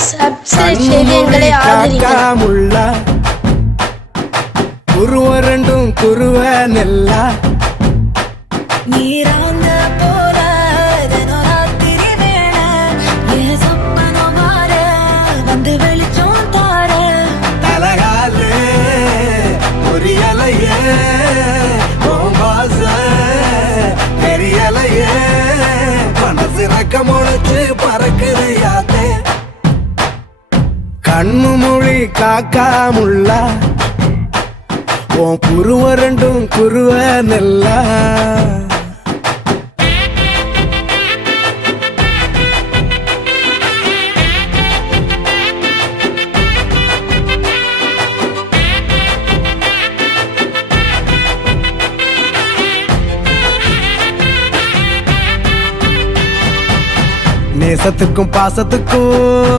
Subscribe செய்து எங்களை ஆதரியுங்கள். குருவ ரெண்டும் குருவ நெல்லா நீராங்க போல ராத்திரி வேண என் சொப்பனம் மாற வந்து வெளிச்சம் தார தலகாலே பொரியலையே வாச பெரியலையே மனசு ரக்க முளைச்சு பறக்குது யாத்தே கண்ணு மொழி காக்கா முள்ளா உன் குருவ ரெண்டும் குருவ நெல்லா நேசத்துக்கும் பாசத்துக்கும்